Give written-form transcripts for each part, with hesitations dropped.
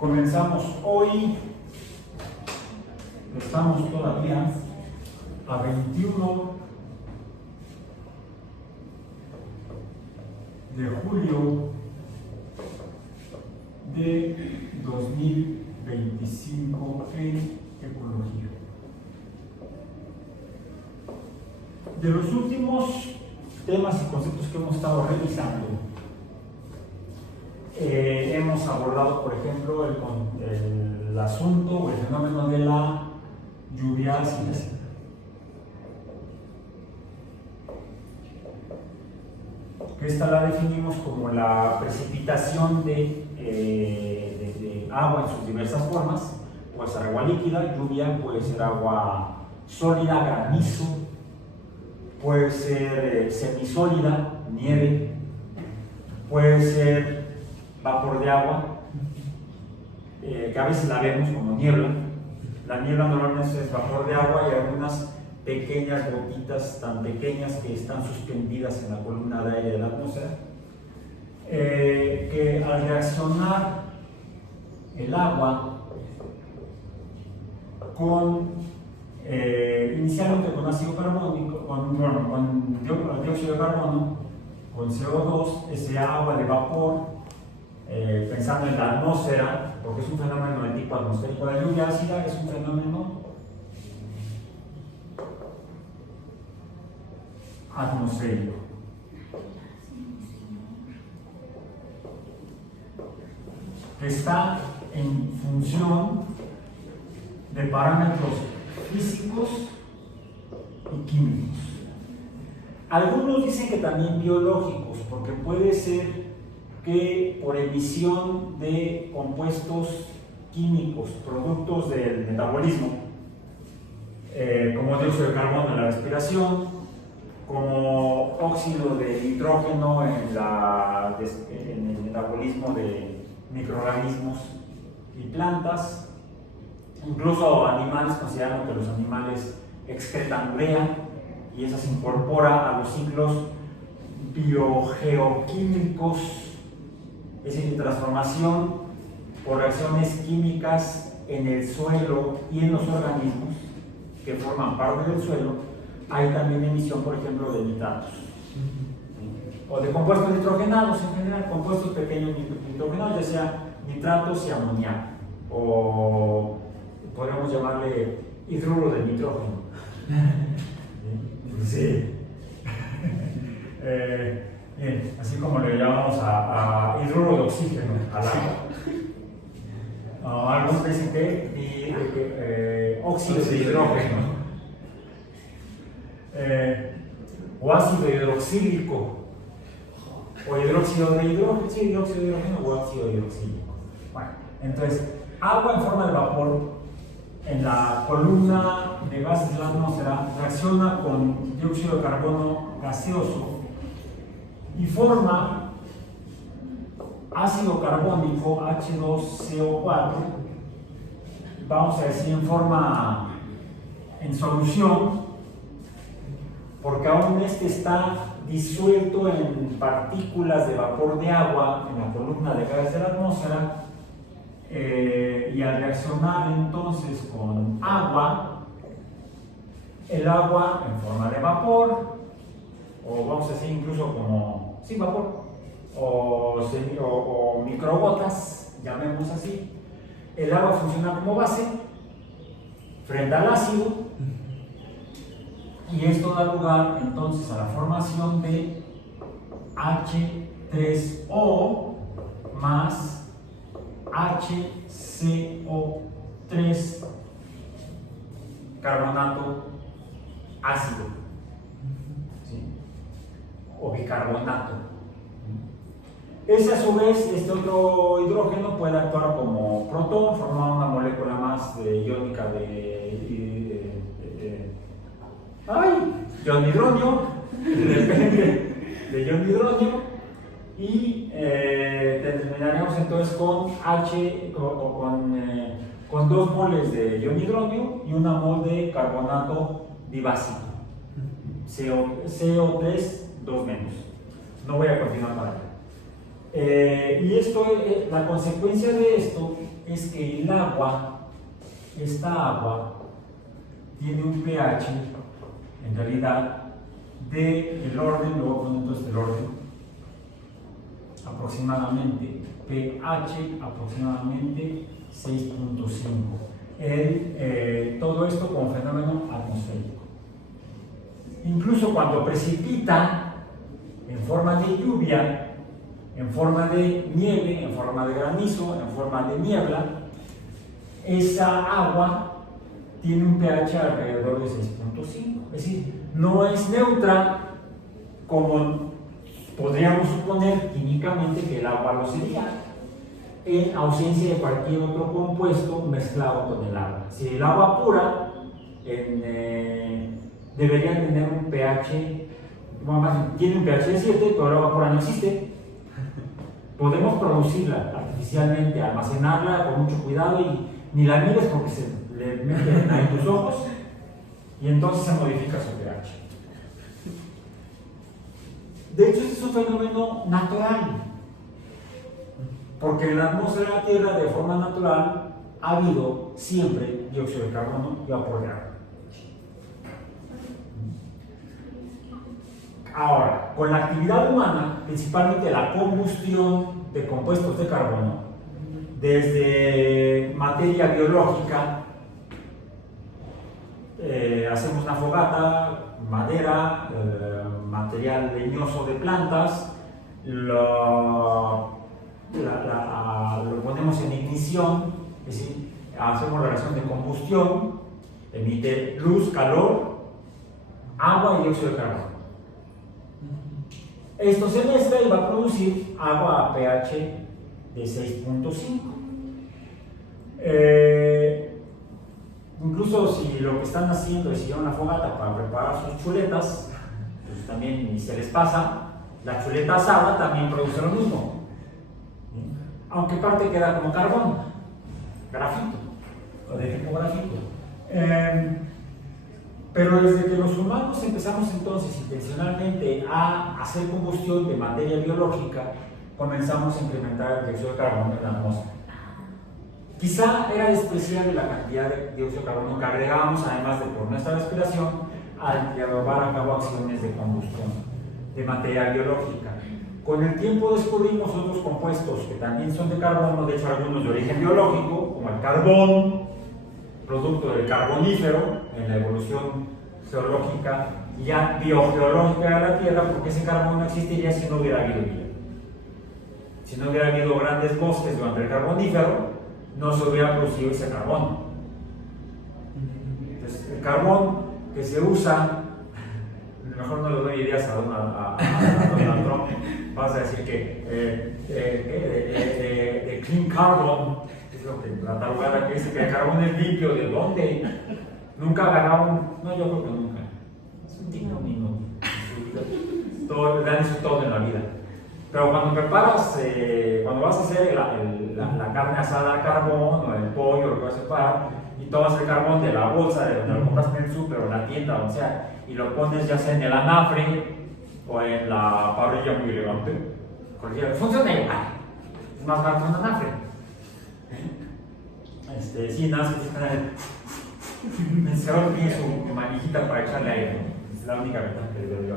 Comenzamos hoy, estamos todavía a 21 de julio de 2025 en ecología. De los últimos temas y conceptos que hemos estado revisando, hemos abordado, por ejemplo, el asunto o el fenómeno de la lluvia ácida. Esta la definimos como la precipitación de agua en sus diversas formas. Puede ser agua líquida, lluvia, puede ser agua sólida, granizo, puede ser semisólida, nieve, puede ser vapor de agua, que a veces la vemos como niebla. La niebla normalmente es vapor de agua y algunas pequeñas gotitas tan pequeñas que están suspendidas en la columna de aire de la atmósfera, que al reaccionar el agua con inicialmente con ácido carbónico, con dióxido de carbono, con CO2, ese agua de vapor, pensando en la atmósfera, porque es un fenómeno de tipo atmosférico. La lluvia ácida es un fenómeno atmosférico. Que está en función de parámetros físicos y químicos. Algunos dicen que también biológicos, porque puede ser que por emisión de compuestos químicos, productos del metabolismo, como dióxido de carbono en la respiración, como óxido de nitrógeno en el metabolismo de microorganismos y plantas, incluso animales. Consideran que los animales excretan urea y esa se incorpora a los ciclos biogeoquímicos, es decir, transformación por reacciones químicas en el suelo y en los organismos que forman parte del suelo. Hay también emisión, por ejemplo, de nitratos o de compuestos nitrogenados, en general, compuestos pequeños nitrogenados, ya sea nitratos y amoníaco, o podríamos llamarle hidruro de nitrógeno. Sí. Así como le llamamos a hidruro de oxígeno al agua. Algunos dicen que óxido de hidrógeno, o ácido hidroxílico, o hidróxido de hidrógeno, sí, dióxido de hidrógeno o óxido hidroxílico. Bueno, entonces, agua en forma de vapor en la columna de gases de la atmósfera reacciona con dióxido de carbono gaseoso y forma ácido carbónico H2CO4, vamos a decir en solución, porque aún está disuelto en partículas de vapor de agua en la columna de gases de la atmósfera, y al reaccionar entonces con agua, el agua en forma de vapor, o vamos a decir incluso como sin vapor, o microgotas, llamemos así, el agua funciona como base frente al ácido, y esto da lugar entonces a la formación de H3O más HCO3 carbonato ácido, ¿sí? O bicarbonato. Ese, a su vez, este otro hidrógeno puede actuar como protón, formar una molécula más iónica ionhidronio, depende de ionhidronio, y terminaremos entonces con 2 moles de ionhidronio y 1 mol de carbonato dibásico, CO3 2 menos. No voy a continuar para allá. Y esto, la consecuencia de esto es que el agua, esta agua, tiene un pH, en realidad, del orden, lo voy a poner entonces el orden, aproximadamente, pH aproximadamente 6.5. Todo esto con fenómeno atmosférico. Incluso cuando precipita en forma de lluvia, en forma de nieve, en forma de granizo, en forma de niebla, esa agua tiene un pH alrededor de 6.5. Es decir, no es neutra como podríamos suponer químicamente que el agua lo sería, en ausencia de cualquier otro compuesto mezclado con el agua. Si el agua pura debería tener un pH, tiene un pH de 7, pero el agua pura no existe. Podemos producirla artificialmente, almacenarla con mucho cuidado y ni la mires porque se le meten a tus ojos y entonces se modifica su pH. De hecho, este es un fenómeno natural, porque en la atmósfera de la Tierra, de forma natural, ha habido siempre dióxido de carbono y vapor de agua. Ahora, con la actividad humana, principalmente la combustión de compuestos de carbono, desde materia biológica, hacemos una fogata, madera, material leñoso de plantas, lo ponemos en ignición, es decir, hacemos la reacción de combustión, emite luz, calor, agua y dióxido de carbono. Esto se mezcla y va a producir agua a pH de 6.5. Incluso si lo que están haciendo es ir a una fogata para preparar sus chuletas, pues también se les pasa, la chuleta asada también produce lo mismo, aunque parte queda como carbón, grafito, o de tipo grafito. Pero desde que los humanos empezamos entonces intencionalmente a hacer combustión de materia biológica, comenzamos a incrementar el dióxido de carbono en la atmósfera. Quizá era despreciable la cantidad de dióxido de carbono que agregábamos, además de por nuestra respiración, al llevar a cabo acciones de combustión de materia biológica. Con el tiempo descubrimos otros compuestos que también son de carbono, de hecho algunos de origen biológico, como el carbón, producto del carbonífero en la evolución geológica y ya biogeológica de la Tierra, porque ese carbono no existiría si no hubiera habido vida. Si no hubiera habido grandes bosques durante el carbonífero, no se hubiera producido ese carbono. Entonces, el carbón que se usa, mejor no le doy ideas a Donald Trump, vas a decir que de clean carbon, es lo que la tarugada que dice que el carbón es limpio, ¿de dónde? Nunca agarraron, no, yo creo que nunca. Es un tino, todo, dan eso todo en la vida. Pero cuando preparas, cuando vas a hacer la carne asada a carbón, o el pollo, lo que vas a preparar, y tomas el carbón de la bolsa, de donde lo compras en el súper o en la tienda, o sea, y lo pones ya sea en el anafre o en la parrilla muy elegante, funciona igual, es más barato un anafre. Sí, nada más que solo tiene su manijita para echarle aire, ¿no? Es la única ventaja que le doy.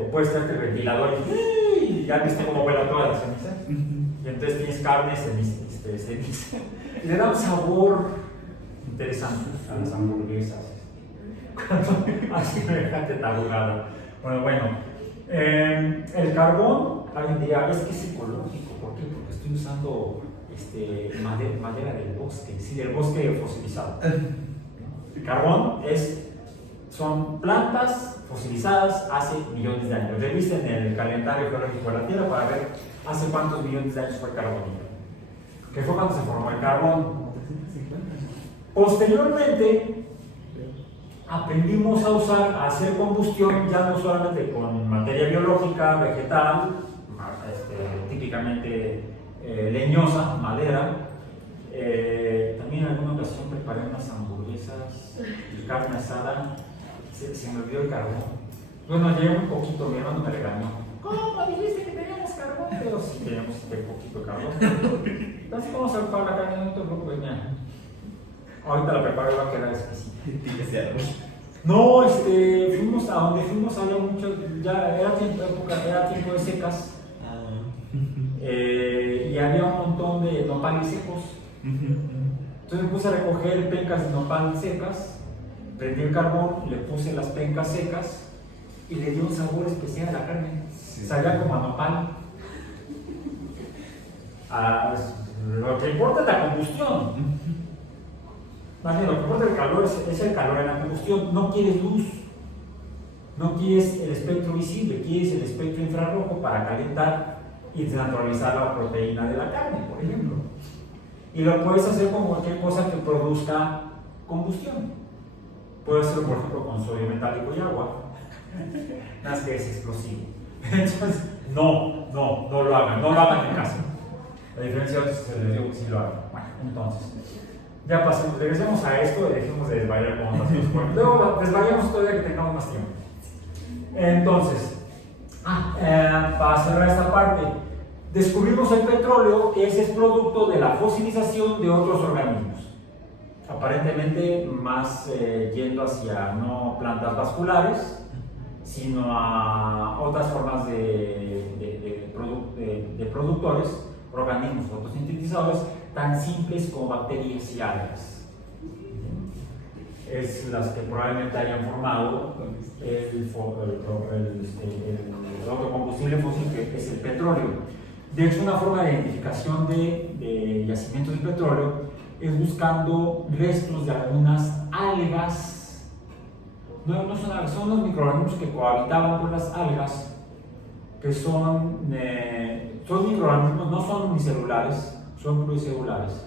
O puedes traerte el ventilador y ya viste cómo vuela toda la ceniza. Y entonces tienes carne, ceniza. Y le da un sabor interesante a las hamburguesas. Así semejante tarugada. Bueno, el carbón, alguien dirá, es que es ecológico. ¿Por qué? Porque estoy usando madera del bosque, sí, del bosque fosilizado. El carbón son plantas fosilizadas hace millones de años. Revisen el calendario geológico de la Tierra para ver hace cuántos millones de años fue el carbonífero, que fue cuando se formó el carbón. Posteriormente aprendimos a hacer combustión ya no solamente con materia biológica, vegetal, típicamente leñosa, madera. También en alguna ocasión preparé unas hamburguesas y carne asada. Se me olvidó el carbón. Bueno, llegué un poquito, mi hermano me regañó. ¿Cómo dijiste que teníamos carbón, pero sí tenemos este poquito de carbón. Entonces vamos a preparar la carne, no te preocupes, mira. Ahorita la preparo y va a quedar exquisita. No, fuimos a donde fuimos, había mucho, ya era tiempo de secas. Y había un montón de nopales secos. Entonces me puse a recoger pencas de nopal secas, prendí el carbón, le puse las pencas secas y le dio un sabor especial a la carne. Sí. Sabía como a nopal. Lo que importa es la combustión. Más bien, lo que importa el calor es el calor en la combustión. No quieres luz, no quieres el espectro visible, quieres el espectro infrarrojo para calentar y desnaturalizar la proteína de la carne, por ejemplo. Y lo puedes hacer con cualquier cosa que produzca combustión. Puedes hacerlo, por ejemplo, con sodio metálico y agua. Nada más que es explosivo. Entonces, no lo hagan en casa. La diferencia es que se les digo que sí lo hagan. Bueno, entonces, ya pasemos, regresemos a esto y dejemos de desvariar con otras cosas. Luego desvariamos todavía que tengamos más tiempo. Entonces, para cerrar esta parte, descubrimos el petróleo, que ese es producto de la fosilización de otros organismos. Aparentemente más yendo hacia no plantas vasculares, sino a otras formas de productores, organismos fotosintetizadores, tan simples como bacterias y algas. Es las que probablemente hayan formado el autocombustible fósil, que es el petróleo. De hecho, una forma de identificación de yacimientos de petróleo es buscando restos de algunas algas. No son algas, son los microorganismos que cohabitaban con las algas, que son microorganismos, no son unicelulares, son pluricelulares,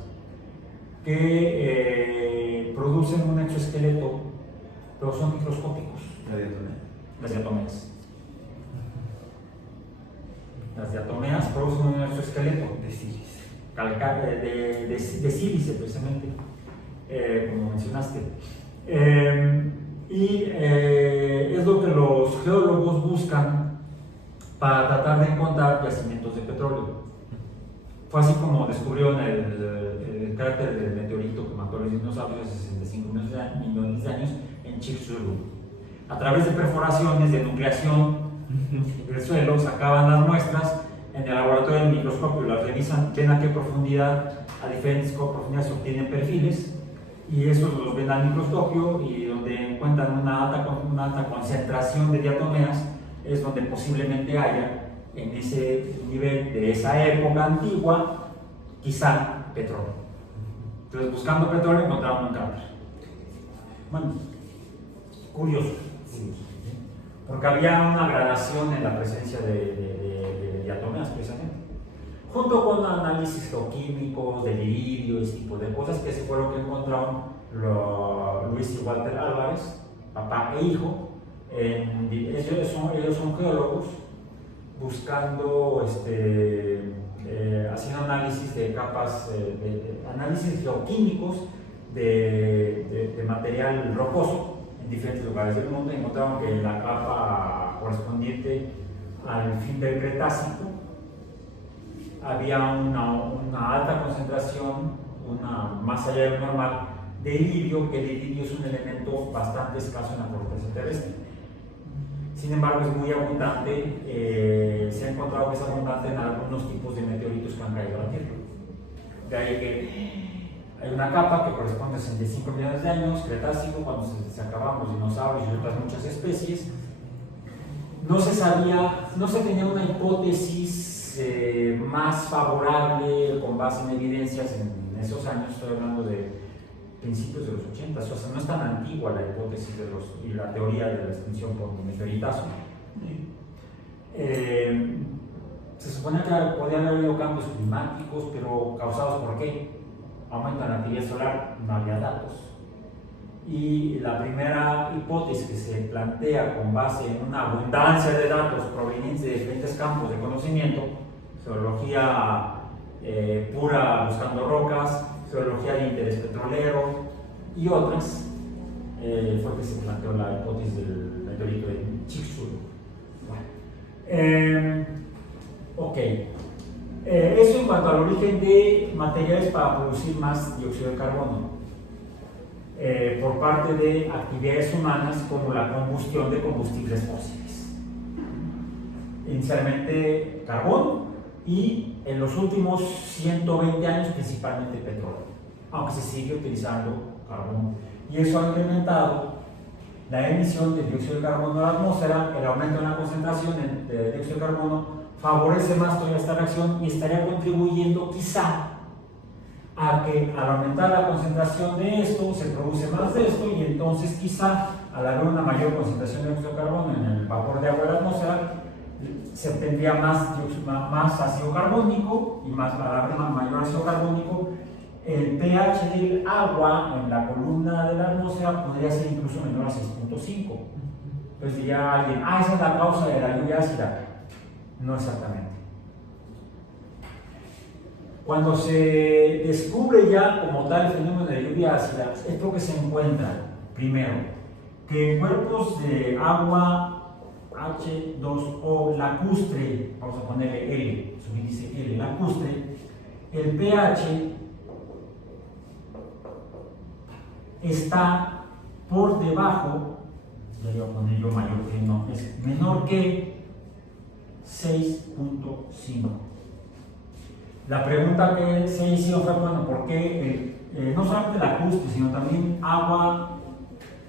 que producen un exoesqueleto, pero son microscópicos. Las diatomeas. Las diatomeas producen un exoesqueleto de sílice, de sílice precisamente, como mencionaste. Es lo que los geólogos buscan para tratar de encontrar yacimientos de petróleo. Fue así como descubrieron el cráter del meteorito que mató a los dinosaurios hace 65 millones de años en Chicxulub. A través de perforaciones de nucleación del suelo sacaban las muestras, en el laboratorio del microscopio las revisan, ven a qué profundidad, a diferentes profundidades se obtienen perfiles, y esos los ven al microscopio, y donde encuentran una alta concentración de diatomeas es donde posiblemente haya en ese nivel de esa época antigua quizá petróleo. Entonces, buscando petróleo encontraron un cráter. Bueno, curioso, porque había una gradación en la presencia de diatomeas precisamente, junto con análisis geoquímicos del iridio, ese tipo de cosas, que ese fue lo que encontraron Luis y Walter Álvarez, papá e hijo. Ellos son geólogos buscando, haciendo análisis de capas, análisis geoquímicos de material rocoso en diferentes lugares del mundo. Encontraron que en la capa correspondiente al fin del Cretácico había una alta concentración, más allá de lo normal, de iridio, que el iridio es un elemento bastante escaso en la corteza terrestre. Sin embargo, es muy abundante, se ha encontrado que es abundante en algunos tipos de meteoritos que han caído a la Tierra. De ahí que hay una capa que corresponde a 65 millones de años, Cretácico, cuando se acabaron los dinosaurios y otras muchas especies. No se tenía una hipótesis más favorable con base en evidencias en esos años. Estoy hablando de principios de los 80, o sea, no es tan antigua la hipótesis y la teoría de la extinción por meteoritazo. Se supone que podían haber habido cambios climáticos, pero causados por qué? Aumento de la actividad solar, no había datos. Y la primera hipótesis que se plantea con base en una abundancia de datos provenientes de diferentes campos de conocimiento, geología pura buscando rocas, geología de interés petrolero y otras, fue que se planteó la hipótesis del meteorito de Chicxulub. Bueno, Ok. Eso en cuanto al origen de materiales para producir más dióxido de carbono por parte de actividades humanas como la combustión de combustibles fósiles. Inicialmente carbón y en los últimos 120 años principalmente petróleo, aunque se sigue utilizando carbón. Y eso ha incrementado la emisión de dióxido de carbono a la atmósfera. El aumento en la concentración de dióxido de carbono favorece más toda esta reacción y estaría contribuyendo quizá a que al aumentar la concentración de esto se produce más de esto, y entonces quizá al haber una mayor concentración de dióxido de carbono en el vapor de agua de la atmósfera se obtendría más ácido carbónico, y al haber mayor ácido carbónico el pH del agua en la columna de la atmósfera podría ser incluso menor a 6.5. Entonces diría alguien, esa es la causa de la lluvia ácida. No exactamente. Cuando se descubre ya como tal el fenómeno de lluvia ácida, es porque se encuentra, primero, que en cuerpos de agua H2O lacustre, vamos a ponerle L, su índice L lacustre, el pH está por debajo, ya voy a poner yo mayor que no, es menor que 6.5. La pregunta que se hizo fue, bueno, ¿por qué no solamente lacustre, sino también agua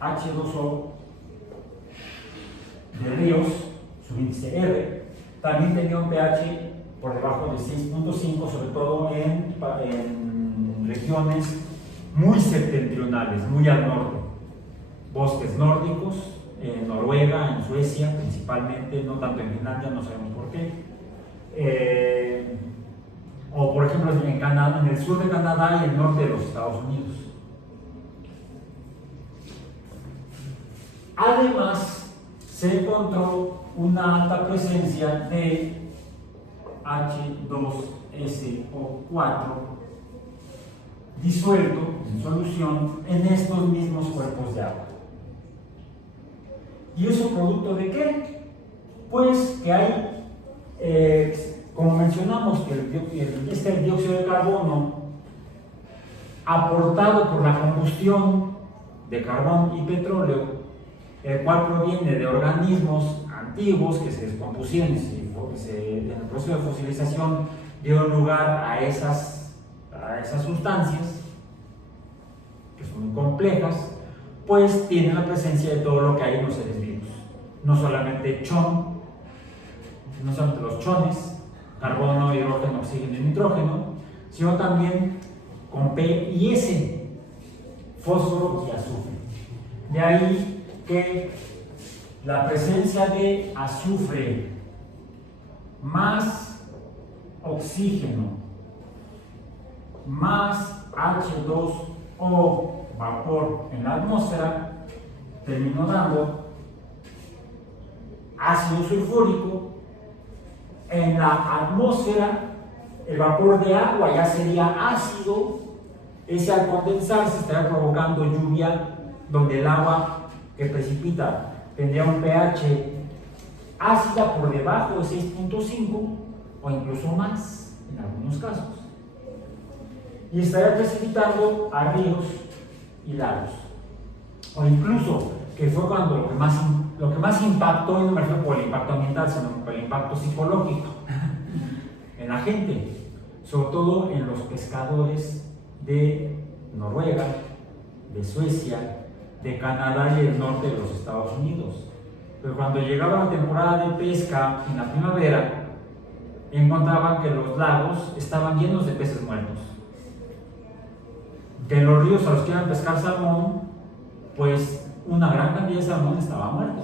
H2O de ríos, su índice R, también tenía un pH por debajo de 6.5, sobre todo en regiones muy septentrionales, muy al norte, bosques nórdicos, en Noruega, en Suecia principalmente, no tanto en Finlandia, no sabemos por qué, o por ejemplo en Canadá, en el sur de Canadá y el norte de los Estados Unidos. Además, se encontró una alta presencia de H2SO4 disuelto en solución en estos mismos cuerpos de agua. ¿Y eso producto de qué? Pues que hay, como mencionamos, que el dióxido de carbono aportado por la combustión de carbón y petróleo, el cual proviene de organismos antiguos que se descompusieron y en el proceso de fosilización dio lugar a esas sustancias que son muy complejas, pues tienen la presencia de todo lo que hay en los seres vivos, no solamente los chones, carbono, hidrógeno, oxígeno y nitrógeno, sino también con P y S, fósforo y azufre. De ahí que la presencia de azufre más oxígeno más H2O vapor en la atmósfera terminó dando ácido sulfúrico. En la atmósfera el vapor de agua ya sería ácido, ese al condensarse estaría provocando lluvia donde el agua que precipita tendría un pH ácida por debajo de 6.5 o incluso más en algunos casos, y estaría precipitando a ríos y lagos, o incluso, que fue cuando lo que más impactó, y no me refiero por el impacto ambiental, sino por el impacto psicológico en la gente, sobre todo en los pescadores de Noruega, de Suecia, de Canadá y del norte de los Estados Unidos. Pero cuando llegaba la temporada de pesca en la primavera, encontraban que los lagos estaban llenos de peces muertos, que en los ríos a los que iban a pescar salmón, pues una gran cantidad de salmón estaba muerto.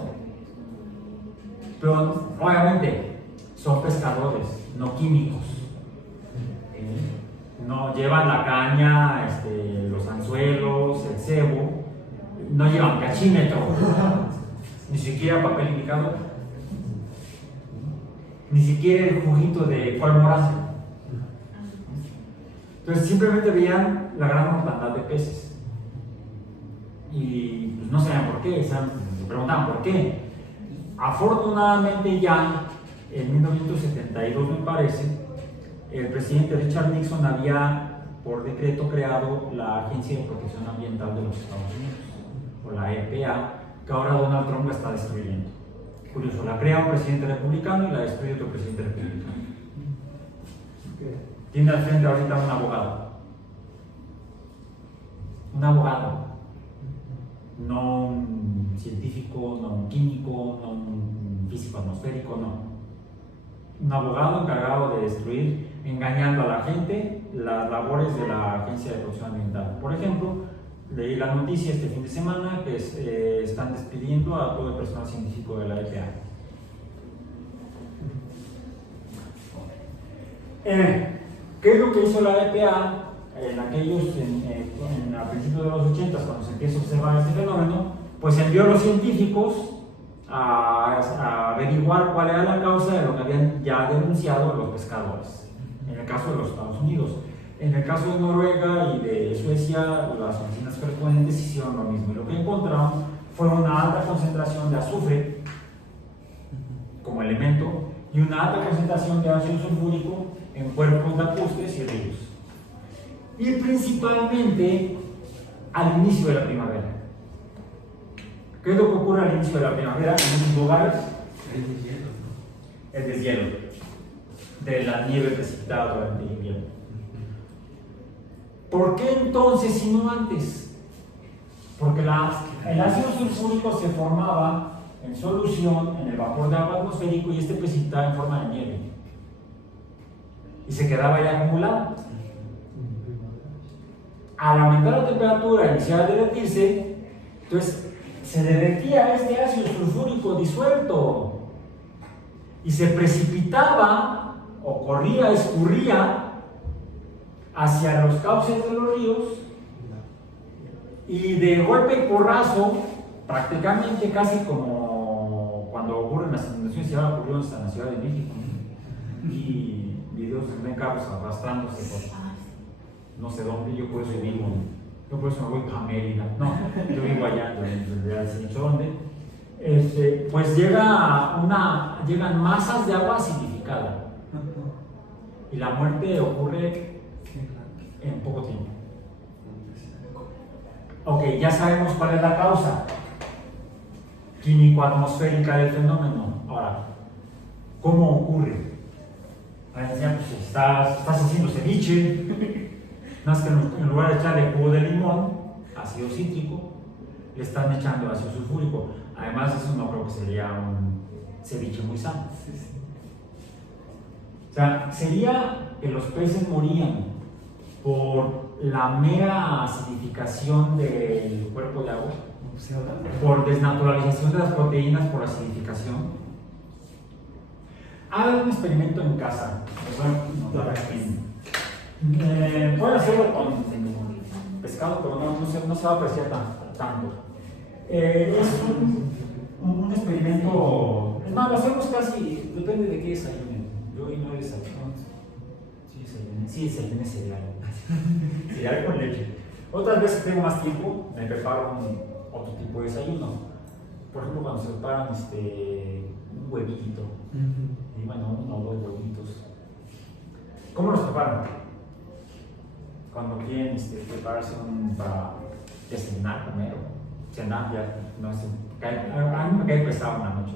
Pero obviamente son pescadores, no químicos, no llevan la caña, los anzuelos, el cebo, no llevan cachímetro, ni siquiera papel indicador, ni siquiera el juguito de colmorazo. Entonces simplemente veían la gran mortandad de peces y pues no sabían por qué, se preguntaban por qué. Afortunadamente ya en 1972 me parece, el presidente Richard Nixon había por decreto creado la Agencia de Protección Ambiental de los Estados Unidos, o la EPA, que ahora Donald Trump la está destruyendo. Curioso, la crea un presidente republicano y la destruye otro presidente republicano. Tiene al frente ahorita un abogado. Un abogado. No un científico, no un químico, no un físico atmosférico, no. Un abogado encargado de destruir, engañando a la gente, las labores de la Agencia de Protección Ambiental. Por ejemplo, leí la noticia este fin de semana que están despidiendo a todo el personal científico de la EPA. ¿Qué es lo que hizo la EPA a principios de los 80, cuando se empieza a observar este fenómeno? Pues envió a los científicos a averiguar cuál era la causa de lo que habían ya denunciado los pescadores, en el caso de los Estados Unidos. En el caso de Noruega y de Suecia, las oficinas correspondientes hicieron lo mismo. Y lo que encontraron fue una alta concentración de azufre como elemento y una alta concentración de ácido sulfúrico en cuerpos lacustres y ríos. Y principalmente al inicio de la primavera. ¿Qué es lo que ocurre al inicio de la primavera en muchos lugares? El deshielo, ¿no? El deshielo de la nieve precipitada durante el invierno. ¿Por qué entonces y no antes? Porque el ácido sulfúrico se formaba en solución en el vapor de agua atmosférico y este precipitaba en forma de nieve y se quedaba ahí acumulado. Al aumentar la temperatura y iniciar a derretirse, entonces se derretía este ácido sulfúrico disuelto y se precipitaba o corría, escurría hacia los cauces de los ríos y de golpe y porrazo, prácticamente casi como cuando ocurren las inundaciones, ya ocurrió hasta en la Ciudad de México, y videos de carros arrastrándose por no sé dónde. Yo por eso vivo, yo por eso me voy para Mérida, no, yo vivo allá, en realidad no sé dónde. Pues llegan masas de agua acidificada y la muerte ocurre en poco tiempo. Ok, ya sabemos cuál es la causa químico-atmosférica del fenómeno. Ahora, ¿cómo ocurre? Pues estás haciendo ceviche, más que en lugar de echarle jugo de limón, ácido cítrico, le están echando ácido sulfúrico. Además, eso no creo que sería un ceviche muy sano. O sea, sería que los peces morían por la mera acidificación del cuerpo de agua, por desnaturalización de las proteínas por acidificación. Hagan un experimento en casa. Pueden hacerlo con pescado, pero no se va a apreciar tanto. Es un experimento. Es más, lo hacemos casi, depende de qué desayunen. Yo hoy no he desayunado. Sí desayuné cereal. Cereal con leche. Otras veces que tengo más tiempo, me preparo otro tipo de desayuno. Por ejemplo, cuando se preparan un huevito. Y bueno, 1 o 2 huevitos. ¿Cómo los preparan? Cuando quieren prepararse para desayunar, comer o cenar, ya no sé. A mí me cae pesado una noche.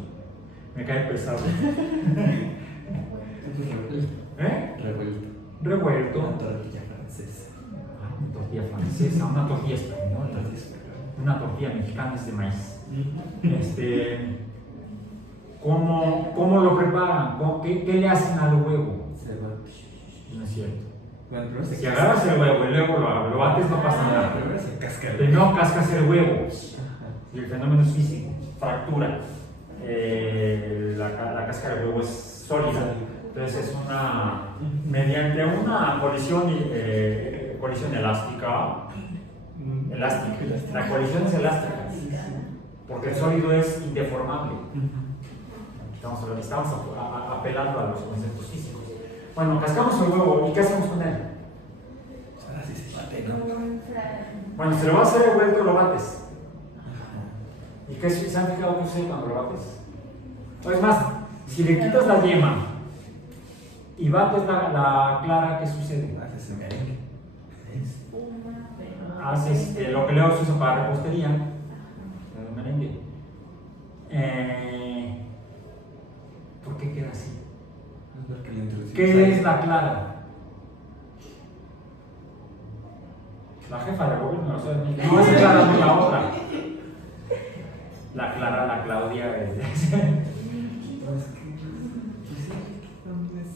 Me cae pesado. Revuelto. Una tortilla francesa. Una tortilla francesa, una tortilla española, una tortilla mexicana es de maíz. ¿Cómo lo preparan? ¿Qué le hacen al huevo? Se va. No es cierto. Bueno, Si agarras el huevo y luego lo bates, no pasa nada. Primero se casca. Primero cascas el huevo y el fenómeno es físico, fractura. La cáscara del huevo es sólida. Entonces es mediante una colisión elástica. La colisión es elástica, porque el sólido es indeformable. Estamos apelando a los conceptos físicos. Bueno, cascamos el huevo y ¿qué hacemos con él? Ahora sí se bate, ¿no? Bueno, si lo vas a hacer revuelto, lo bates. ¿Y qué se han fijado que sucede cuando lo bates? O es más, Si le quitas la yema y bates la clara, ¿qué sucede? Haces el merengue. ¿Ves? Haces lo que luego se usa para repostería, el merengue. ¿Por qué queda así? Porque le introducimos ¿Qué ahí. es la clara? La jefa de gobierno de la Ciudad de México. No, esa es Clara, no la otra. La Clara, la Claudia.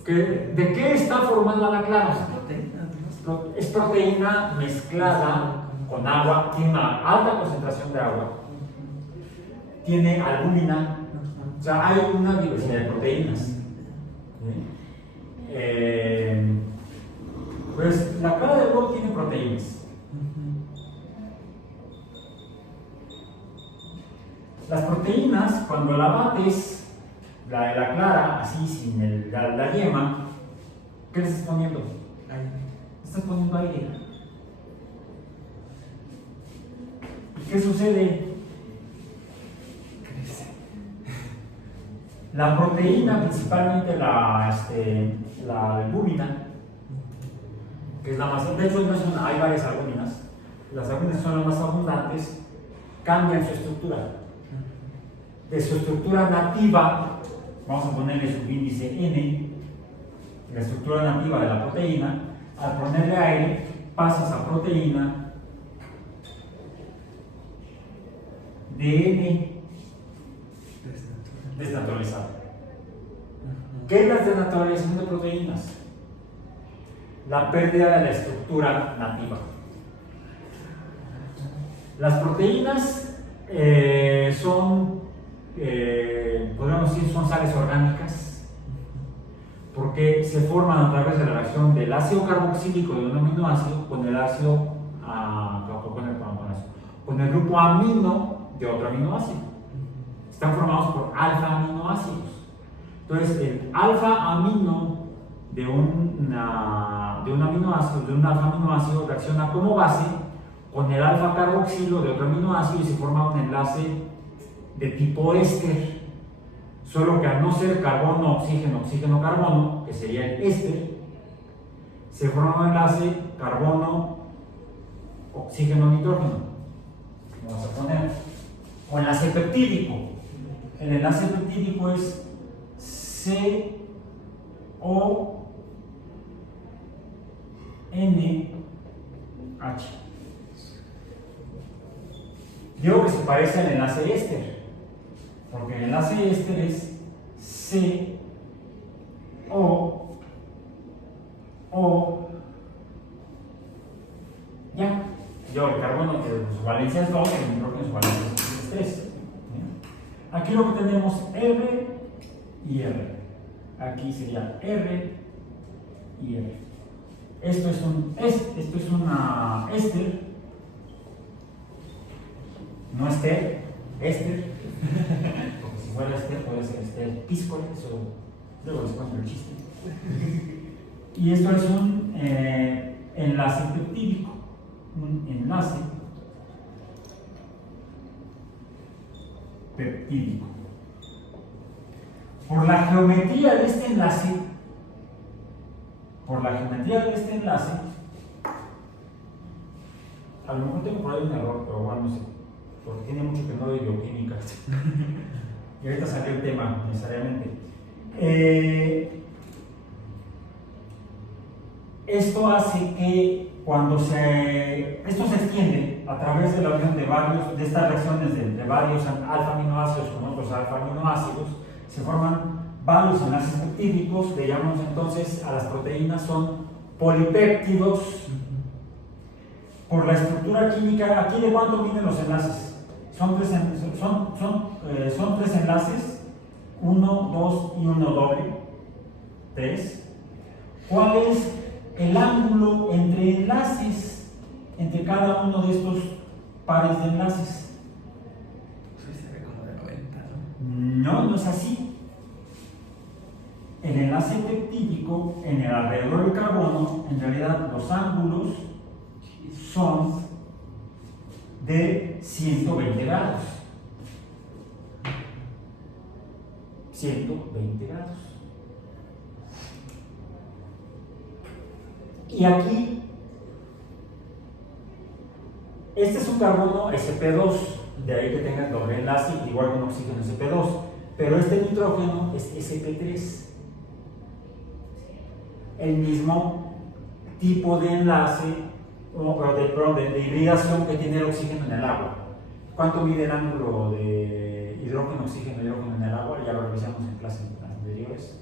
¿De qué está formada la clara? Es proteína mezclada con agua, tiene una alta concentración de agua, tiene albúmina, o sea, hay una diversidad de proteínas. Pues la clara del huevo tiene proteínas. Las proteínas, cuando la bates, la de la clara, así sin la yema, ¿qué le estás poniendo? Estás poniendo aire. ¿Y qué sucede? Crece. La proteína, principalmente la albúmina, que es la más, de hecho hay varias albúminas, las albúminas son las más abundantes, cambian su estructura. De su estructura nativa, vamos a ponerle subíndice N, la estructura nativa de la proteína, al ponerle aire, pasas a proteína de desnaturalizada. ¿Qué es la desnaturalización de proteínas? La pérdida de la estructura nativa. Las proteínas podríamos decir, son sales orgánicas, porque se forman a través de la reacción del ácido carboxílico de un aminoácido con el ácido, con el grupo amino de otro aminoácido. Están formados por alfa aminoácidos. Entonces, el alfa amino de un alfa aminoácido reacciona como base con el alfa carboxilo de otro aminoácido y se forma un enlace de tipo éster, solo que al no ser carbono, oxígeno, oxígeno, carbono, que sería el éster, se forma un enlace carbono, oxígeno, nitrógeno. Vamos a poner, o enlace peptídico. El enlace peptídico es CONH. Digo que se parece al enlace éster, porque el enlace éster es CO, ya. Yo, el carbono, su valencia es 2, el nitrógeno su valencia es 3. Aquí lo que tenemos R y R. Aquí sería R y R. Esto es una éster, no éster, éster. Porque si fuera éster puede ser éster piscol, eso luego les cuento el chiste. Y esto es un enlace peptídico, un enlace peptídico. Por la geometría de este enlace, a lo mejor tengo por ahí un error, pero bueno, no sé, porque tiene mucho que no de bioquímica. Y ahorita salió el tema necesariamente. Esto hace que esto se extiende a través de la unión de estas reacciones de varios alfa aminoácidos con otros alfa aminoácidos, se forman varios enlaces peptídicos, le llamamos entonces a las proteínas, son polipéptidos. Por la estructura química, ¿aquí de cuánto vienen los enlaces? Son tres enlaces, 1, 2 y 1 doble, 3. ¿Cuál es el ángulo entre enlaces, entre cada uno de estos pares de enlaces? Eso se ve como de 90, ¿no? No es así. El enlace peptídico en el alrededor del carbono, en realidad los ángulos son de 120 grados. 120 grados. Y aquí, este es un carbono sp2, de ahí que tenga el doble enlace, igual que un oxígeno sp2, pero este nitrógeno es sp3, el mismo tipo de enlace o de hibridación que tiene el oxígeno en el agua. ¿Cuánto mide el ángulo de hidrógeno, oxígeno, hidrógeno en el agua? Ya lo revisamos en clases anteriores.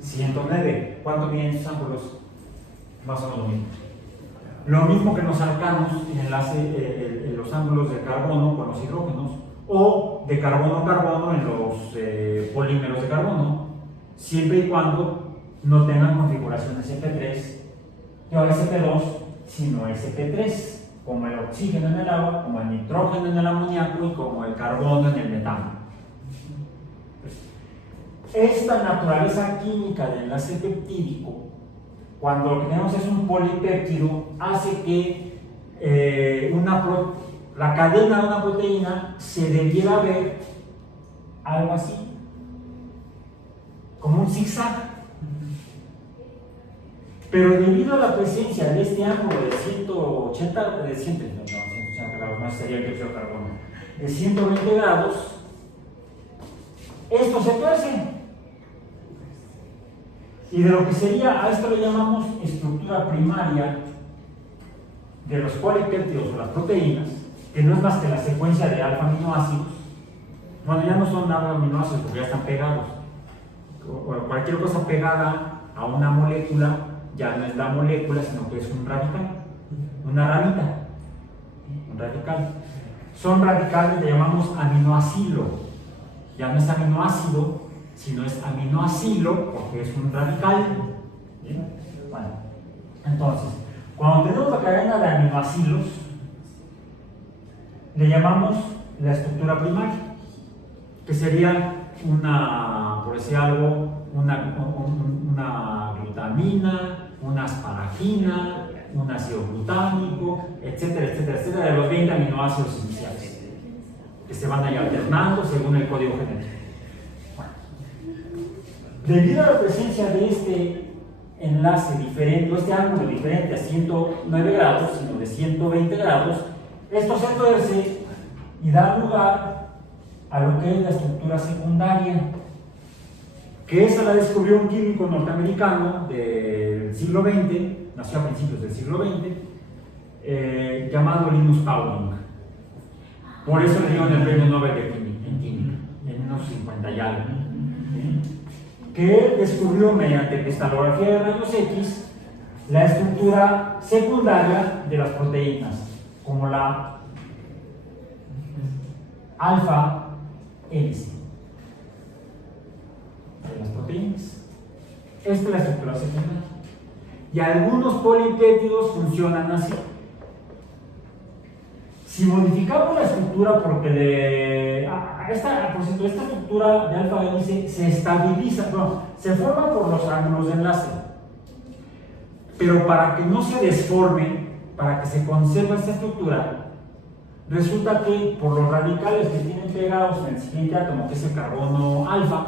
109. ¿Cuánto miden esos ángulos? Más o menos lo mismo. Lo mismo que nos sacamos en enlace, los ángulos de carbono con los hidrógenos, o de carbono-carbono en los polímeros de carbono, siempre y cuando no tengan configuración sp3 o sp2, sino sp3, como el oxígeno en el agua, como el nitrógeno en el amoníaco y como el carbono en el metano. Esta naturaleza química del enlace peptídico, cuando lo que tenemos es un polipéptido, hace que la cadena de una proteína se debiera ver algo así, como un zigzag. Pero debido a la presencia de este ángulo de 180 grados, más sería el dióxido de carbono, de 120 grados, esto se tuerce. Y de lo que sería, a esto lo llamamos estructura primaria de los polipéptidos o las proteínas, que no es más que la secuencia de alfa aminoácidos. Bueno, ya no son alfa aminoácidos porque ya están pegados. O cualquier cosa pegada a una molécula ya no es la molécula, sino que es un radical, una ramita, un radical. Son radicales, le llamamos aminoacilo. Ya no es aminoácido, sino es aminoacilo porque es un radical. ¿Bien? Bueno, entonces, cuando tenemos la cadena de aminoacilos, le llamamos la estructura primaria, que sería por decir algo, una glutamina, una asparagina, un ácido glutámico, etcétera, etcétera, etcétera, de los 20 aminoácidos iniciales, que se van a ir alternando según el código genético. Debido a la presencia de este enlace diferente, o este ángulo diferente a 109 grados, sino de 120 grados, esto se tuerce y da lugar a lo que es la estructura secundaria, que esa la descubrió un químico norteamericano del siglo XX, nació a principios del siglo XX, llamado Linus Pauling. Por eso le dieron el premio Nobel en química, en unos 50 y algo. Que él descubrió mediante cristalografía de rayos X la estructura secundaria de las proteínas, como la alfa hélice de las proteínas. Esta es la estructura secundaria. Y algunos polipéptidos funcionan así. Si modificamos la estructura porque esta estructura de alfa hélice se estabiliza, se forma por los ángulos de enlace. Pero para que no se desforme, para que se conserve esta estructura, resulta que por los radicales que tienen pegados en el siguiente átomo, que es el carbono alfa,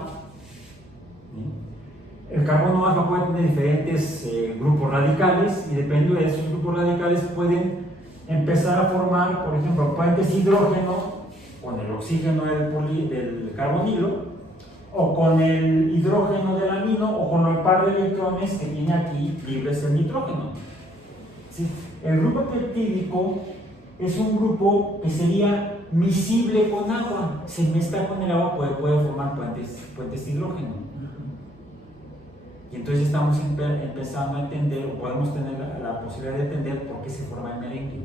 el carbono alfa puede tener diferentes grupos radicales y dependiendo de esos grupos radicales pueden empezar a formar, por ejemplo, puentes hidrógeno con el oxígeno del carbonilo, o con el hidrógeno del amino, o con el par de electrones que tiene aquí libres el nitrógeno. ¿Sí? El grupo peptídico es un grupo que sería miscible con agua. Se mezcla con el agua, puede formar puentes de hidrógeno. Y entonces estamos empezando a entender, o podemos tener la posibilidad de entender por qué se forma el merengue.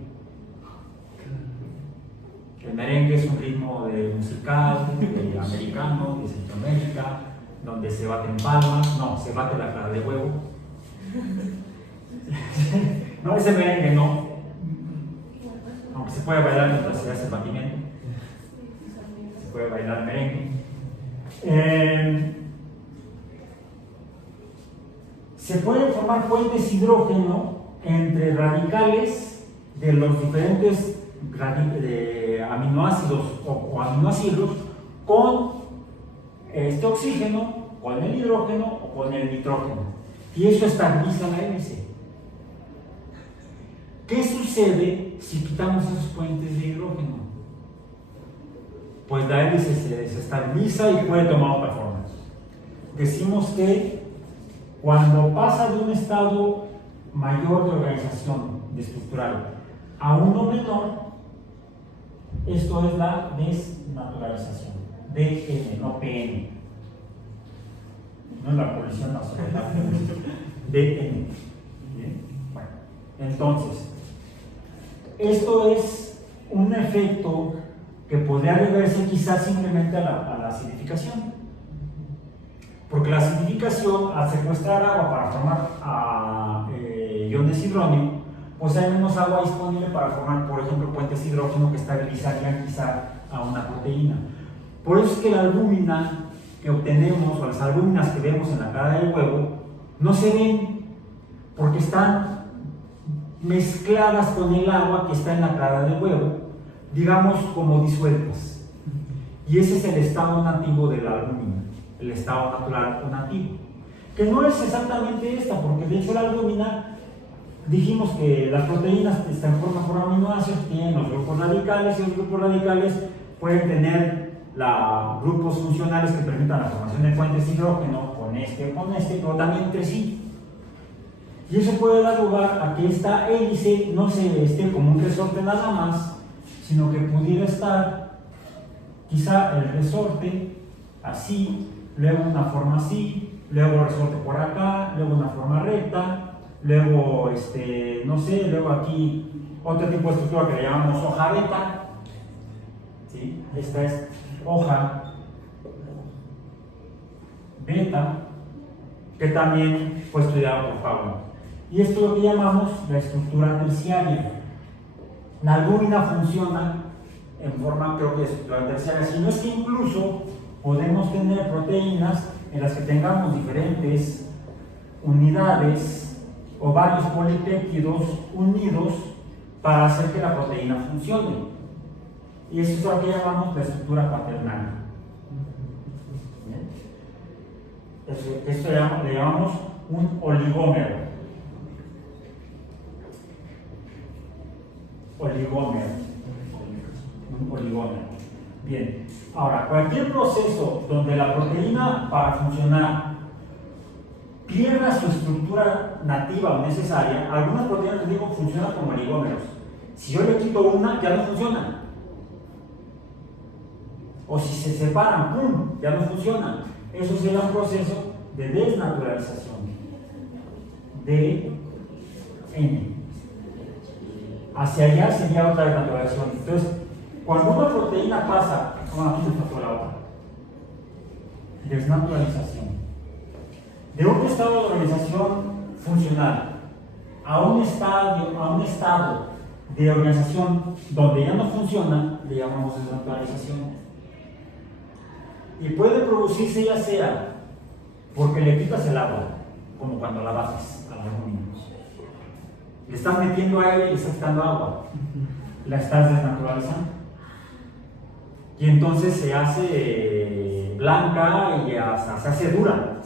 El merengue es un ritmo musical americano, de Centroamérica, donde se baten palmas, se bate la clara de huevo. No, ese merengue no, aunque se puede bailar mientras se hace el batimiento, se puede bailar merengue. Se pueden formar puentes hidrógeno entre radicales de los diferentes aminoácidos o aminoácidos con este oxígeno con el hidrógeno o con el nitrógeno. Y eso estabiliza la hélice. ¿Qué sucede si quitamos esos puentes de hidrógeno? Pues la hélice se desestabiliza y puede tomar otra forma. Decimos que cuando pasa de un estado mayor de organización, de estructural, a uno menor, esto es la desnaturalización. DN, no PN. No es la colisión nacional. DN. ¿Bien? Bueno, entonces, esto es un efecto que podría deberse quizás simplemente a la acidificación. Porque la acidificación, al secuestrar agua para formar iones hidrógeno, pues hay menos agua disponible para formar, por ejemplo, puentes de hidrógeno que estabilizarían quizá a una proteína. Por eso es que la albúmina que obtenemos, o las albúminas que vemos en la cara del huevo, no se ven porque están mezcladas con el agua que está en la cara del huevo, digamos como disueltas. Y ese es el estado nativo de la albúmina, el estado natural o nativo, que no es exactamente esta, porque de hecho la albúmina, dijimos que las proteínas están formadas por aminoácidos, tienen los grupos radicales, y los grupos radicales pueden tener grupos funcionales que permitan la formación de puentes de hidrógeno con este o con este, pero también entre sí. Y eso puede dar lugar a que esta hélice no se esté como un resorte nada más, sino que pudiera estar quizá el resorte así, luego una forma así, luego resorte por acá, luego una forma recta, luego no sé, luego aquí otro tipo de estructura que le llamamos hoja beta. ¿Sí? Esta es hoja beta, que también fue estudiado por Fauno. Y esto es lo que llamamos la estructura terciaria. La albúmina funciona en forma, creo que de estructura terciaria, si no es que incluso podemos tener proteínas en las que tengamos diferentes unidades o varios polipéptidos unidos para hacer que la proteína funcione. Y eso es lo que llamamos la estructura paternal. Esto le llamamos un oligómero. Un oligómero. Bien, ahora, cualquier proceso donde la proteína para funcionar pierda su estructura nativa o necesaria, algunas proteínas, les digo, funcionan como oligómeros. Si yo le quito una, ya no funciona. O si se separan, ¡pum!, ya no funcionan. Eso sería un proceso de desnaturalización. DN. Hacia allá sería otra desnaturalización. Entonces, cuando una proteína pasa, aquí se pasó la otra, desnaturalización, de un estado de organización funcional a un estado de organización donde ya no funciona, le llamamos desnaturalización. Y puede producirse ya sea porque le quitas el agua, como cuando la bates a los niños. Le estás metiendo aire y le estás quitando agua. La estás desnaturalizando. Y entonces se hace blanca y hasta se hace dura.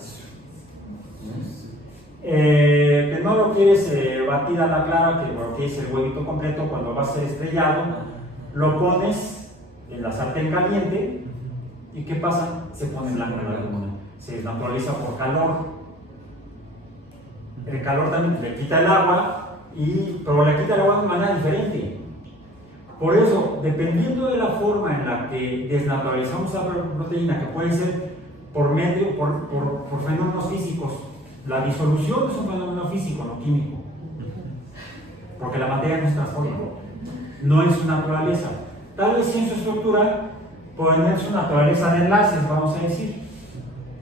Que no lo quieres batir a la clara, que lo quieres el huevito completo, cuando va a ser estrellado, lo pones en la sartén caliente. ¿Y qué pasa? Se pone blanco en la luna. Se desnaturaliza por calor. El calor también le quita el agua, pero le quita el agua de manera diferente. Por eso, dependiendo de la forma en la que desnaturalizamos la proteína, que puede ser por fenómenos físicos, la disolución es un fenómeno físico, no químico. Porque la materia no se transforma. No es su naturaleza. Tal vez sí en su estructura puede tener su naturaleza de enlaces, vamos a decir.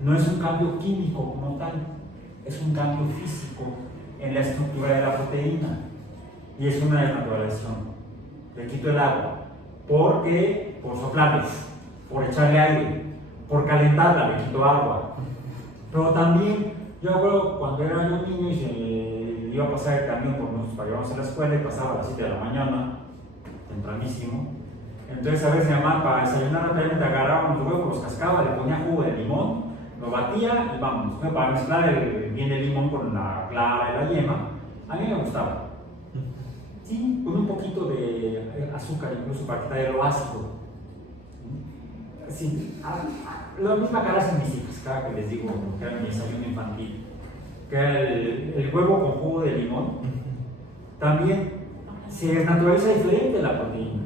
No es un cambio químico como tal, es un cambio físico en la estructura de la proteína. Y es una desnaturalización. Le quito el agua. ¿Por qué? Por soplarle, por echarle aire, por calentarla, le quito agua. Pero también, yo recuerdo cuando era yo niño y se iba a pasar el camión por nosotros para llevarnos a la escuela y pasaba a las 7 de la mañana, tempranísimo. Entonces, a veces mi mamá para desayunar rápidamente agarraba unos huevos, los cascaba, le ponía jugo de limón, lo batía y vamos. Pero para mezclar bien el limón con la clara y la yema, a mí me gustaba. Sí, con un poquito de azúcar incluso para quitar lo ácido. Sí, la misma cara hacen mis hijas, cada que les digo que era mi desayuno infantil, que era el huevo con jugo de limón. También se naturaliza diferente la proteína.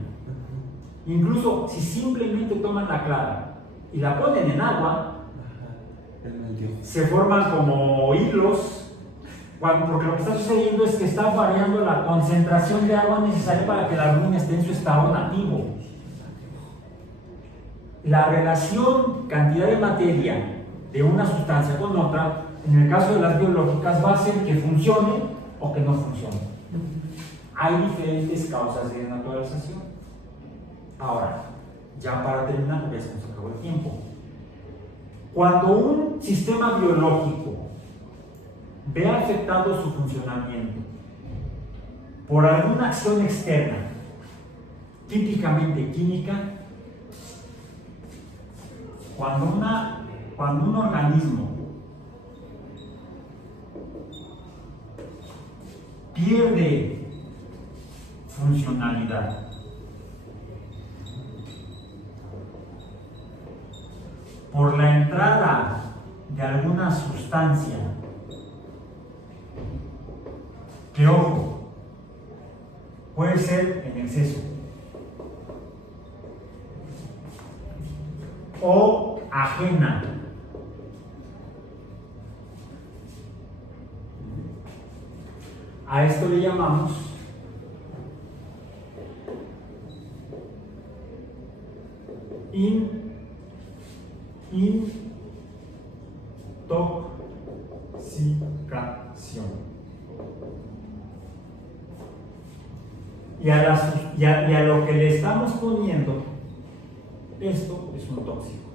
Incluso si simplemente toman la clara y la ponen en agua, se forman como hilos, porque lo que está sucediendo es que está variando la concentración de agua necesaria para que la albúmina esté en su estado nativo. La relación cantidad de materia de una sustancia con otra, en el caso de las biológicas, va a hacer que funcione o que no funcione. Hay diferentes causas de desnaturalización. Ahora, ya para terminar, porque ya se nos acabó el tiempo. Cuando un sistema biológico ve afectado su funcionamiento por alguna acción externa, típicamente química, cuando un organismo pierde funcionalidad por la entrada de alguna sustancia que, ojo, puede ser en exceso o ajena a esto le llamamos intoxicación. Y a lo que le estamos poniendo, esto es un tóxico.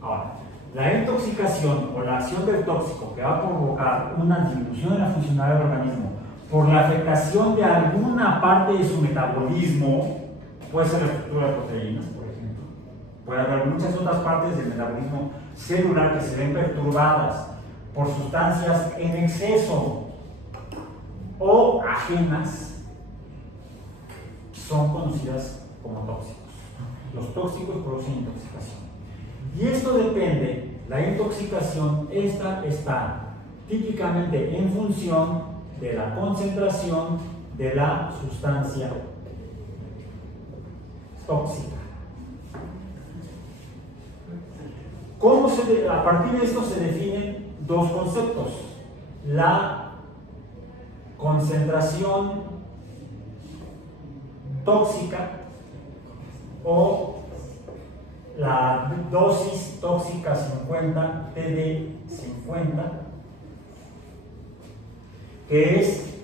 Ahora, la intoxicación o la acción del tóxico que va a provocar una disminución de la funcionalidad del organismo por la afectación de alguna parte de su metabolismo, puede ser la estructura de proteínas, por ejemplo. Puede haber muchas otras partes del metabolismo celular que se ven perturbadas por sustancias en exceso o ajenas, son conocidas como tóxicos. Los tóxicos producen intoxicación. Y esto depende, la intoxicación, esta está típicamente en función de la concentración de la sustancia tóxica. A partir de esto se definen dos conceptos: la concentración tóxica o la dosis tóxica 50 TD50, que es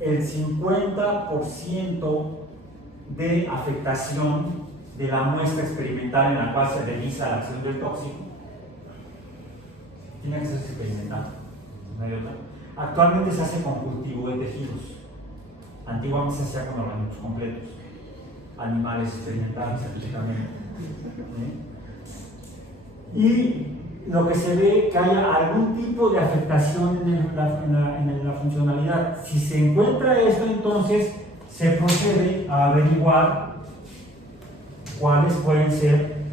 el 50% de afectación de la muestra experimental en la cual se realiza la acción del tóxico. Tiene que ser experimental, no hay otra. Actualmente se hace con cultivo de tejidos, antiguamente se hacía con organismos completos, animales experimentales científicamente. Y lo que se ve que haya algún tipo de afectación en la funcionalidad. Si se encuentra esto, entonces se procede a averiguar cuáles pueden ser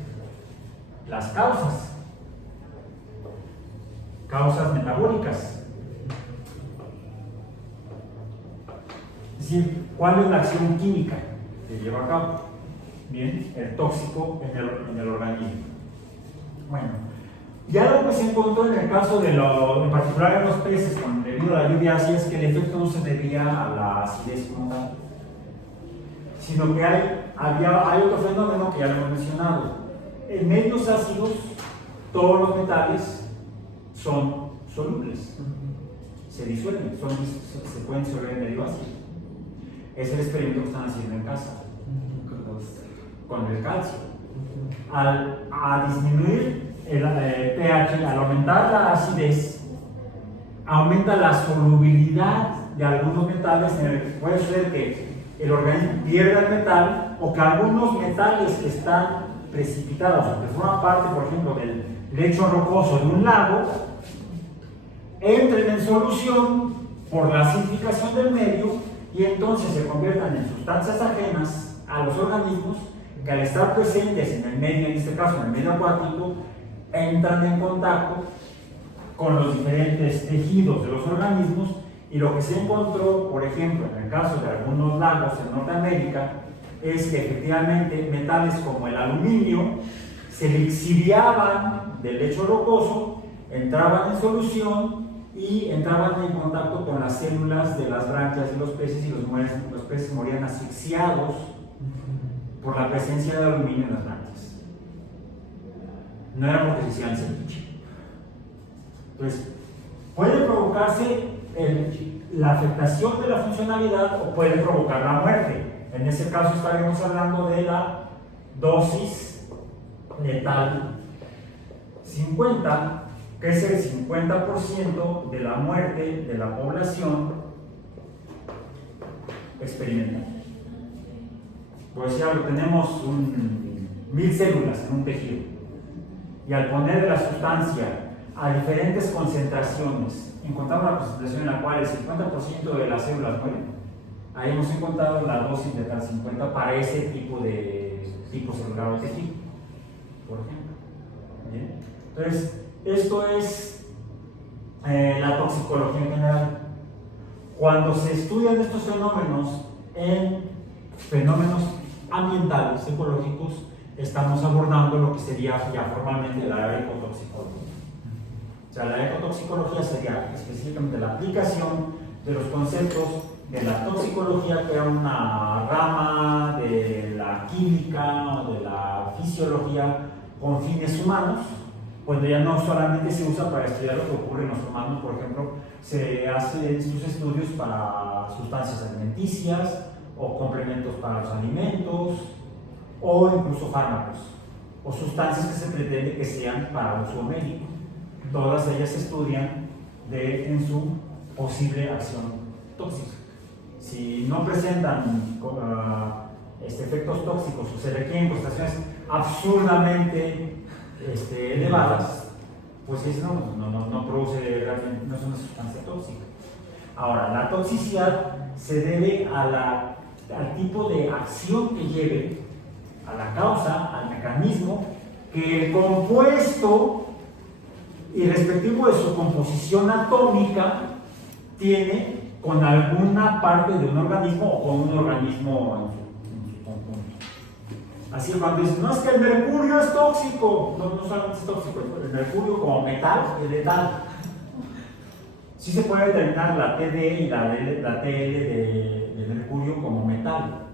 las causas metabólicas. Es decir, cuál es la acción química que lleva a cabo, bien, el tóxico en el organismo. Bueno, ya lo que se encontró en el caso en particular en los peces, debido a la lluvia ácida, es que el efecto no se debía a la acidez como tal, sino que hay otro fenómeno que ya lo hemos mencionado. En medios ácidos, todos los metales son solubles, se disuelven, se pueden disolver en medio ácido. Es el experimento que están haciendo en casa con el calcio. Al disminuir el pH, al aumentar la acidez, aumenta la solubilidad de algunos metales. Puede ser que el organismo pierda el metal o que algunos metales que están precipitados o que forman parte, por ejemplo, del lecho rocoso de un lago, entren en solución por la acidificación del medio y entonces se conviertan en sustancias ajenas a los organismos que al estar presentes en el medio, en este caso en el medio acuático, entran en contacto con los diferentes tejidos de los organismos. Y lo que se encontró, por ejemplo, en el caso de algunos lagos en Norteamérica, es que efectivamente metales como el aluminio se lixiviaban del lecho rocoso, entraban en solución y entraban en contacto con las células de las branquias de los peces y los peces morían asfixiados por la presencia de aluminio en las branquias. No era porque se hicieran ceviche. Entonces, puede provocarse la afectación de la funcionalidad o puede provocar la muerte. En ese caso estaríamos hablando de la dosis letal 50, que es el 50% de la muerte de la población experimental. Por decir algo, tenemos 1000 células en un tejido y al poner la sustancia a diferentes concentraciones, encontramos una concentración en la cual el 50% de las células mueren. Ahí hemos encontrado la dosis de tal 50 para ese tipo celular o tejido, por ejemplo. ¿Bien? Entonces, esto es la toxicología en general. Cuando se estudian estos fenómenos en fenómenos ambientales, ecológicos, estamos abordando lo que sería ya formalmente la ecotoxicología. O sea, la ecotoxicología sería específicamente la aplicación de los conceptos de la toxicología, que era una rama de la química o de la fisiología con fines humanos, cuando ya no solamente se usa para estudiar lo que ocurre en los humanos. Por ejemplo, se hacen estos estudios para sustancias alimenticias o complementos para los alimentos o incluso fármacos o sustancias que se pretende que sean para uso médico. Todas ellas se estudian en su posible acción tóxica. Si no presentan efectos tóxicos o se requieren concentraciones absurdamente elevadas, pues eso no produce realmente, no es una sustancia tóxica. Ahora, la toxicidad se debe al tipo de acción que lleve, a la causa, al mecanismo, que el compuesto y respectivo de su composición atómica tiene con alguna parte de un organismo o con un organismo en su conjunto. Así que cuando dicen, no, es que el mercurio es tóxico, no solamente es tóxico, el mercurio como metal es letal. Sí se puede determinar la TD y la TL de mercurio como metal.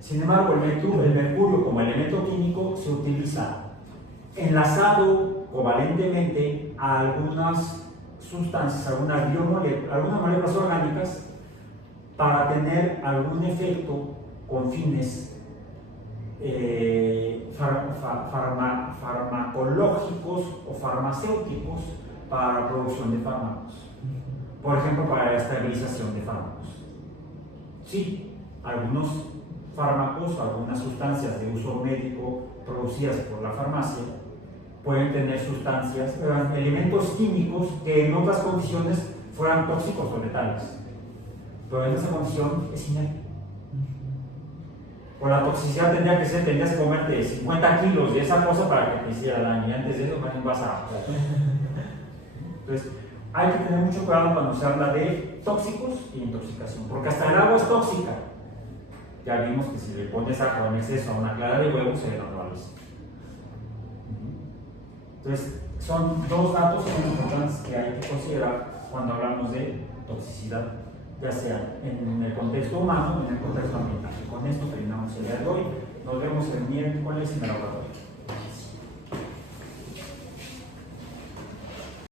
Sin embargo, el mercurio como elemento químico se utiliza enlazado covalentemente a algunas sustancias, algunas moléculas orgánicas, para tener algún efecto con fines farmacológicos o farmacéuticos para la producción de fármacos. Por ejemplo, para la estabilización de fármacos. Sí, algunos fármacos, algunas sustancias de uso médico producidas por la farmacia pueden tener elementos químicos que en otras condiciones fueran tóxicos o letales, pero en esa condición es inerte. Por la toxicidad tendrías que comerte 50 kilos de esa cosa para que te hiciera daño, y antes de eso vas a... Entonces, hay que tener mucho cuidado cuando se habla de tóxicos y intoxicación, porque hasta el agua es tóxica. Ya vimos que si le pones agua en exceso a una clara de huevo, se neutraliza. Entonces, son dos datos muy importantes que hay que considerar cuando hablamos de toxicidad, ya sea en el contexto humano o en el contexto ambiental. Y con esto terminamos el día de hoy. Nos vemos el miércoles en el laboratorio.